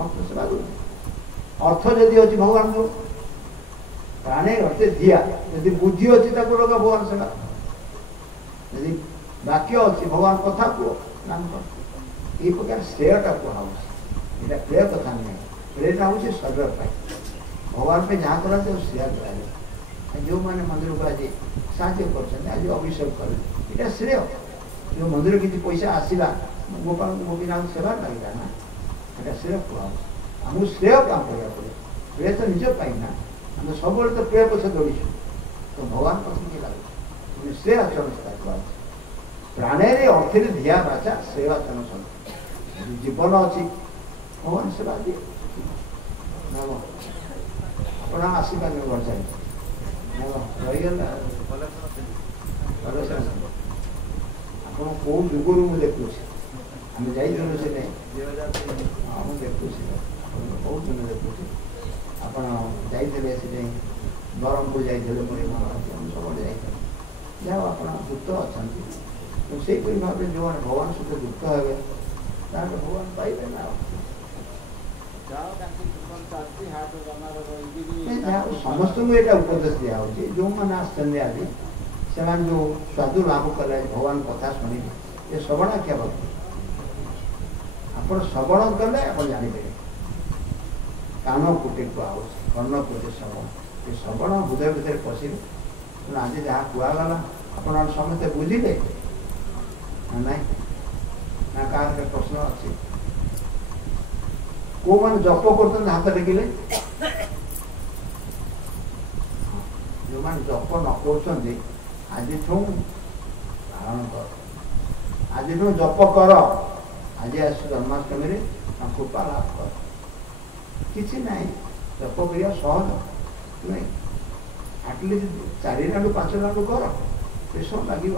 भक्त सेवा कर अर्थ जदि अच्छी भगवान को प्राणे अर्थे दिया यदि बुद्धि अच्छी लगा भगवान सेवा यदि वाक्य अच्छी भगवान कथा कह नाम कर ये प्रकार श्रेयटा कह यहाँ प्रेय कथा नहीं प्रेयटा हूँ शरीर पर भगवान पे जहाँ करा श्रेय करा जो मैंने मंदिर को आज साहय कर अभिषेक कले ये श्रेय जो मंदिर किसी पैसा आसला गोपाल गोपीनाथ सेवा लगे ना ये श्रेय कह आमको श्रेय काम करा पड़े प्रेय तो निज पाइना आम सब तो प्रेय पछे दौड़ीसु तो भगवान पसंद लगे श्रेय आचरण कह प्राणेरे अर्थे धिया बाचा श्रेय आचरण सब जीवन अच्छी भगवान सेवा दिए आप आसपार घर चाहिए रहीगला आप कौ जुगरू मुझे देखुँ आम जाइलु से हाँ मुझे देखुँ बहुत दिन देखुँ आप जाइए से बरहमपुर जाइए सब जाए जाओ आप युक्त अच्छा तो से भाव जो मैंने भगवान सहित युक्त हे भगवान पाइबे ना समस्त को ये उपदेश दिया जो मैंने आसते आज से जो स्वादु लाभ कले भगवान कथा शुणी ये श्रवण क्या भक्त आप श्रवण कले आप जापर कान कुटे कह कर्ण कुटे श्रवण ये श्रवण हृदय भितर पशि आज जहाँ कहगला आप समस्ते बुझे ना ना कह प्रश्न अच्छी को मैंने जप कर हाथ टेकिले जो मैंने जप न कर आज धारण कर आज जप कर आज आस जन्माष्टमी कृपा लाभ कर किसी ना जप कर सहज नहीं आटलिस्ट 4 राउंड 5 राउंड कर के समय लगे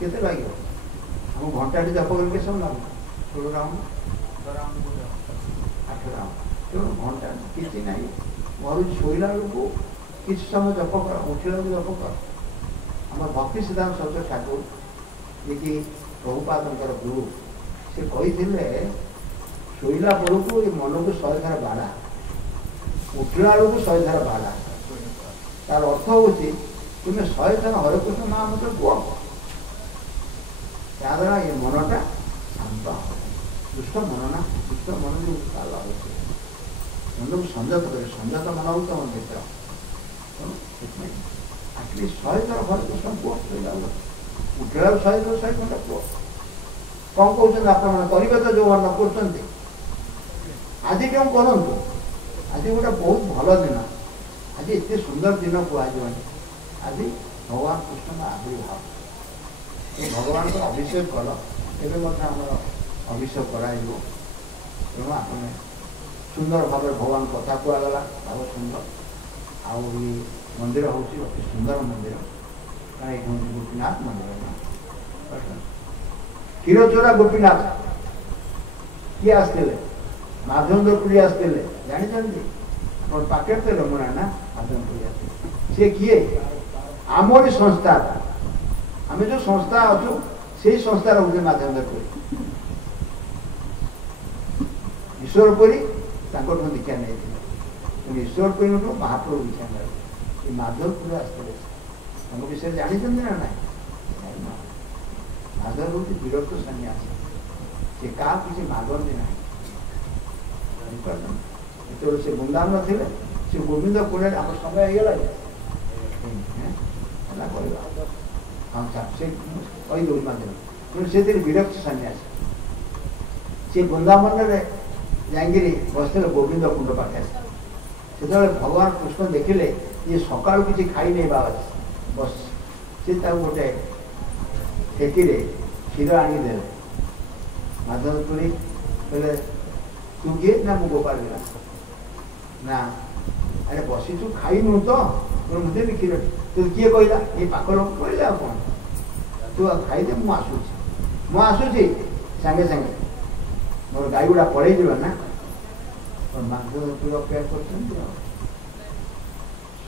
केते लगे हम घंटा जप कर समय लगे 16 राउंड 8 राउंड तेणु घंटा किसी ना घर शोला बेलू किसी समय जप कर उठला जप कर आम भक्ति सिद्धांत सरस्वती ठाकुर जी कि प्रभुपादर गुरु से कही शोला बेलू ये मन को 100 थर बाड़ा उठला बेलू 100 थर बाड़ा तार अर्थ हूँ तुम्हें 100 थर हरे कृष्ण महामंत्र कह द्वारा ये मनटा शांत दुष्ट मन ना दुष्ट मन जो काल मन को संयत कर संयत मन हो तुम मित्र आटलिस्ट 100 थर हरे कृष्ण कह शोला उठला 100 थर 100 घंटा कह कौन कहते आप तो जो मन कर आज क्यों करूँ आज गोटे बहुत भल दिन आज एत सुंदर दिन कहुए आज भगवान कृष्ण आविर्भाव भगवान को अभिषेक कल एवं अभिषेक कराई तेणु आप सुंदर भाव भगवान कथा कहगला बहुत सुंदर आउ मंदिर हूँ अति सुंदर मंदिर कहीं गोपीनाथ मंदिर क्षीरचोरा गोपीनाथ किए आसते माधवेन्द्रपुरी आसते जानते आप पाखे तो रमणा ना माधवेन्द्रपुरी आसते सी किए आमरी संस्था आम जो संस्था अच्छु से संस्था रोचे माधवेन्द्रपुरी ईश्वरपुरी दीक्षा नहीं ईश्वरपुरी महाप्रभु दीक्षा नहीं माधवपुरी आसते विषय जानते ना ना माधव हूँ विरक्त सन्यासी से क्या किसी मागती ना जो से वृंदावन थे से गोविंद कोड़े आम समय होगा हाँ से कही दूर माध्यम से विरक्त सन्यासी से वृंदावन जाकि बसते गोविंद कुंड पाखे से भगवान कृष्ण देखिले ये सका किसी खाई नहीं बाबा बस से गोटे ठेकी क्षीर आनीदे माधवपुरी बोले तू किए ना मु गोपाल ना अरे बसी तू खाई नु तो मुझे भी क्षीर तू किए कहला ये पाख लोक कहले कौन तू खाई दे मुझे आसूसी सांगे सांगे मोर गाई गुड़ा पड़े ना माधवपुरी अपेक्षा कर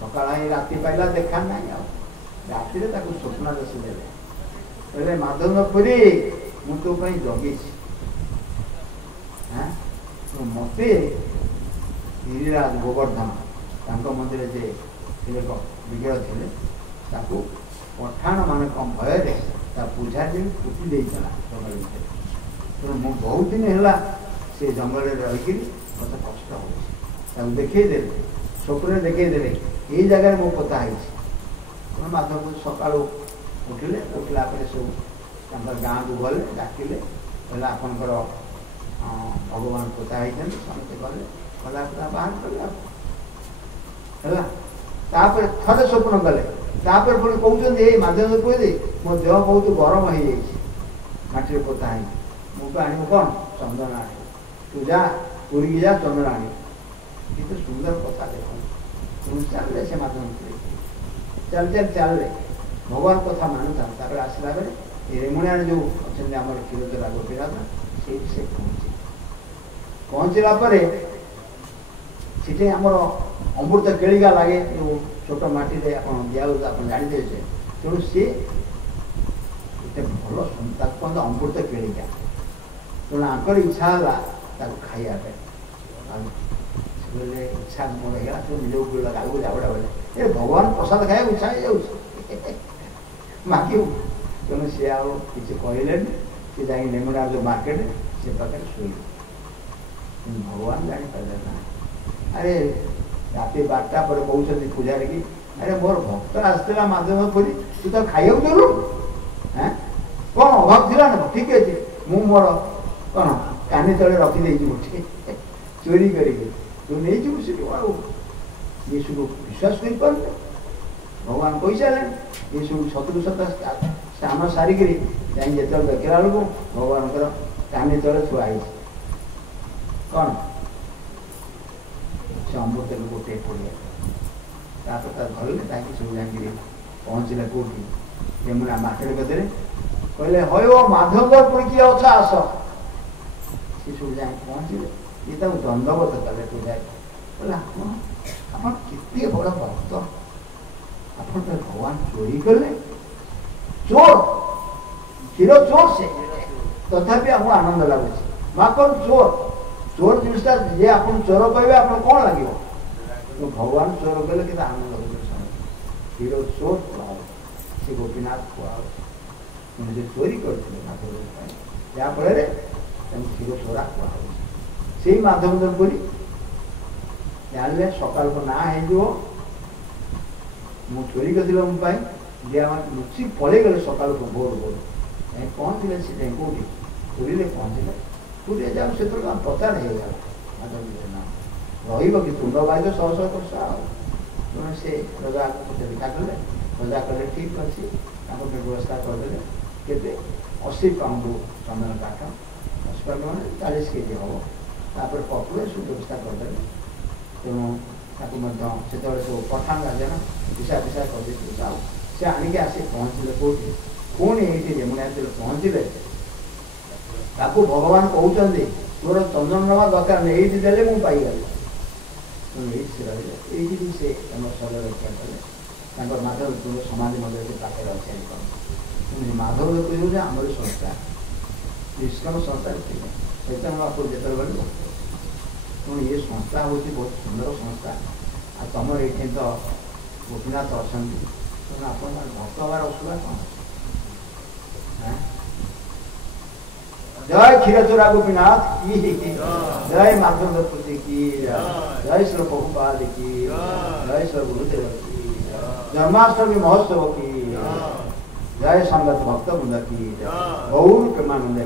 सका राति पाइला देखा ना राति स्वप्न दर्शी देते बोले माधवेन्द्रपुरी मु तो जगी ମତେ ଗିରିରାଜ ଗୋବର୍ଦ୍ଧନ ତାଙ୍କ ମନ୍ଦିରରେ ଯେ ଥିଲେ ବିଗ୍ରହ ଥିଲେ ତାକୁ ପଠାଣ ମାନଙ୍କ ଭୟରେ ତା ପୂଜାରୀ କୁଟି ଦେଇଥିଲା ଜଙ୍ଗଲ ଭିତରେ। ତେଣୁ ମୁଁ ବହୁତ ଦିନ ହେଲା ସେ ଜଙ୍ଗଲରେ ରହିକିରି ମୋତେ କଷ୍ଟ ହେଉଛି। ତାକୁ ଦେଖେଇଦେଲେ, ସ୍ୱପ୍ନରେ ଦେଖେଇଦେଲେ ଏଇ ଜାଗାରେ ମୁଁ ପୋତା ହେଇଛି। ତେଣୁ ମାଧବ ସକାଳୁ ଉଠିଲା ପରେ ସବୁ ତାଙ୍କର ଗାଁକୁ ଗଲେ, ଡାକିଲେ, କହିଲେ ଆପଣଙ୍କର ଭଗବାନ ପୋତା ହେଇଛନ୍ତି। ସମସ୍ତେ ଗଲେ, ଗଲା ପରେ ବାହାର କଲେ ହେଲା। ତାପରେ ଥରେ ସ୍ୱପ୍ନ କଲେ, ତାପରେ ପୁଣି କହୁଛନ୍ତି ଏଇ ମାଧ୍ୟମ କହିଲେ ମୋ ଦେହ ବହୁତ ଗରମ ହେଇଯାଇଛି ମାଟିରେ ପୋତା ହେଇଛି। ମୁଁ ତ ଆଣିବୁ କ'ଣ? ଚନ୍ଦନ ଆଣିବୁ। ତୁ ଯା ପୁରୀକି ଯା, ଚନ୍ଦନ ଆଣିବୁ। କେତେ ସୁନ୍ଦର କଥା ଦେଖନ୍ତୁ। ତେଣୁ ଚାଲିଲେ ସେ ମାଧ୍ୟମ ଚାଲିଲେ ଭଗବାନ କଥା ମାନୁଥାନ୍ତି। ତାପରେ ଆସିଲା ବେଳେ ଏ ରେମୁଣାରେ ଯେଉଁ ଅଛନ୍ତି ଆମର କ୍ଷୀରଚୋରା ଗୋପୀନାଥ, ସେଇଠି ସେ ପହଞ୍ଚିଲା ପରେ ସେଠି ଆମର ଅମୃତ କେଳିକା ଲାଗେ, ଯେଉଁ ଛୋଟ ମାଟିରେ ଆପଣ ଦିଆହୁଏ, ଆପଣ ଜାଣିଥିବେ ସେ। ତେଣୁ ସିଏ ଏତେ ଭଲ ତାକୁ କୁହନ୍ତି ଅମୃତ କେଳିକା। ତେଣୁ ଆଙ୍କର ଇଚ୍ଛା ହେଲା ତାକୁ ଖାଇବା ପାଇଁ। କହିଲେ ଇଚ୍ଛା ମୋର ହେଇଗଲା, ତୁ ନିଜକୁ ଆଗକୁ ଯାବଡ଼ା ବେଳେ ଏ ଭଗବାନ ପ୍ରସାଦ ଖାଇବାକୁ ଇଚ୍ଛା ହେଇଯାଉଛି ମାଗିବୁ। ତେଣୁ ସିଏ ଆଉ କିଛି କହିଲେନି। ସେ ଯାଇକି ନେମୁଣା ଯେଉଁ ମାର୍କେଟ ସେ ପାଖରେ ଶୋଇଲେ। କିନ୍ତୁ ଭଗବାନ ଜାଣିପାରିଲେ ନା। ଆରେ ରାତି 12ଟା ପରେ କହୁଛନ୍ତି ପୂଜାରେ କି ଆରେ ମୋର ଭକ୍ତ ଆସିଥିଲା ମାଧ୍ୟମ ପୁରୀ, ତୁ ତ ଖାଇବାକୁ ଦେଲୁ? ହଁ କ'ଣ ଅଭାବ ଥିଲା ନା? ଠିକ୍ ଅଛି, ମୁଁ ମୋର କ'ଣ କାନି ତଳେ ରଖିଦେଇଛି ଗୋଟିଏ ଚୋରି କରିକି, ତୁ ନେଇଯିବୁ ସେଠୁ। ଆଉ ଇଏ ସବୁ ବିଶ୍ୱାସ କରିପାରୁନି। ଭଗବାନ କହିସାରିଲେଣି। ଏ ସବୁ ଶତ୍ରୁ ସ୍ଥାନ ସାରିକିରି ଯାଇ ଯେତେବେଳେ ଦେଖିଲା ବେଳକୁ ଭଗବାନଙ୍କର କାନି ତଳେ ଥୁଆ ହେଇଛି କ'ଣ? ସେ ଅମୃତକୁ ଗୋଟିଏ ପଡ଼ିଆ। ତାପରେ ତା ଧରିଲେ, ତାକି ସବୁ ଯାଇକିରି ପହଞ୍ଚିଲେ କୋଉଠି? ଯମୁନା ମାର୍କେଟ କତିରେ। କହିଲେ ହୟ ମାଧବଙ୍କର ପୁରୀ କିଏ ଅଛ ଆସ। ସେ ସବୁ ଯାଇ ପହଞ୍ଚିଲେ। ଇଏ ତାକୁ ଦଣ୍ଡବତ କଲେ ପୂଜାରୀ। କହିଲେ ଆପଣ କେତେ ବଡ଼ ଭକ୍ତ, ଆପଣ ତ ଭଗବାନ ଚୋରି କଲେ। ଚୋର, କ୍ଷୀର ଚୋର ସେ, ତଥାପି ଆମକୁ ଆନନ୍ଦ ଲାଗୁଛି। ମା କ'ଣ ଚୋର? ଚୋର ଜିନିଷଟା ଯିଏ ଆପଣ ଚୋର କହିବେ ଆପଣ କ'ଣ ଲାଗିବ? ଭଗବାନ ଚୋର କଲେ କେତେ ଆନନ୍ଦ ହେଉଛି। କ୍ଷୀର ଚୋର ଖୁଆହବ, ସେ ଗୋପୀନାଥ ଖୁଆହବ। ଯେ ଚୋରି କରିଥିଲେ ମାଧବ ପାଇଁ, ଯାହାଫଳରେ ତାଙ୍କୁ କ୍ଷୀର ଚୋରା ଖୁଆହଉଛି। ସେଇ ମାଧବ ପୁରୀ ଜାଣିଲେ ସକାଳକୁ ନାଁ ହେଇଯିବ ମୁଁ ଚୋରି କରିଥିଲି ମୋ ପାଇଁ। ଲୁଚି ପଳେଇଗଲେ ସକାଳକୁ ଭୋରୁ ଯାଇ ପହଞ୍ଚିଲେ। ସେ ଯାଇ କୋଉଠି? ପୁରୀରେ ପହଞ୍ଚିଲେ। ପୁରୀରେ ଯାଉ ସେତେବେଳେ ଆମ ପ୍ରଚାର ହେଇଗଲା ମାଧବଙ୍କ ନାମ ରହିବ କି ତୁଣ୍ଡ ବାଇଦ 100 ବର୍ଷ। ଆଉ ତେଣୁ ସେ ରଜାକୁ ଦେଖା କଲେ। ରଜା କଲେ ଠିକ୍ ଅଛି, ତାଙ୍କ ପାଇଁ ବ୍ୟବସ୍ଥା କରିଦେଲେ। କେତେ 80 ପାଉଣ୍ଡ ଚନ୍ଦନ କାଠ, 80 ପାଉଣ୍ଡ ମାନେ 40 କେଜି ହେବ। ତାପରେ କପୁର ସବୁ ବ୍ୟବସ୍ଥା କରିଦେଲେ। ତେଣୁ ତାକୁ ମଧ୍ୟ ସେତେବେଳେ ସବୁ ପଠାଣ ରାଜନ ପିସା କରିଦେଇଥିଲେ। ଆଉ ସେ ଆଣିକି ଆସି ପହଞ୍ଚିଲେ କୋଉଠି? ପୁଣି ଏଇଠି ଯମୁନା ପହଞ୍ଚିଲେ। ତାକୁ ଭଗବାନ କହୁଛନ୍ତି ତୋର ଚନ୍ଦନ ନେବା ଦରକାର ନାହିଁ, ଏଇଠି ଦେଲେ ମୁଁ ପାଇଗଲି। ତେଣୁ ଏଇଠି ସେ ରହିଲେ। ଏଇଠି ବି ସେ ତାଙ୍କ ଶରୀର ରକ୍ଷା କଲେ। ତାଙ୍କର ମାଧବ ସମାଧି ମଧ୍ୟ ସେ ପାଖରେ ଅଛି। ମାଧବ ହେଉଛି ଆମର ସଂସ୍ଥା, ନିଷ୍କାମ ସଂସ୍ଥା ଥିଲେ ଚୈତନ୍ୟ ମହାପ୍ରଭୁ ଯେତେବେଳେ ଗଲେ। ତେଣୁ ଏ ସଂସ୍ଥା ହେଉଛି ବହୁତ ସୁନ୍ଦର ସଂସ୍ଥା। ଆଉ ତମର ଏଇଠି ତ ଗୋପୀନାଥ ଅଛନ୍ତି। ତେଣୁ ଆପଣଙ୍କର ଭକ୍ତ ହେବାର ଅସୁବିଧା କ'ଣ? जय क्षीरचोरा गोपीनाथ की, जय माधव पुत्री की, जय श्री प्रभुपाद की, जय श्री गुरुदेव की, जन्माष्टमी महोत्सव की, जय संगत भक्त वृंद की, गौर प्रेमानंद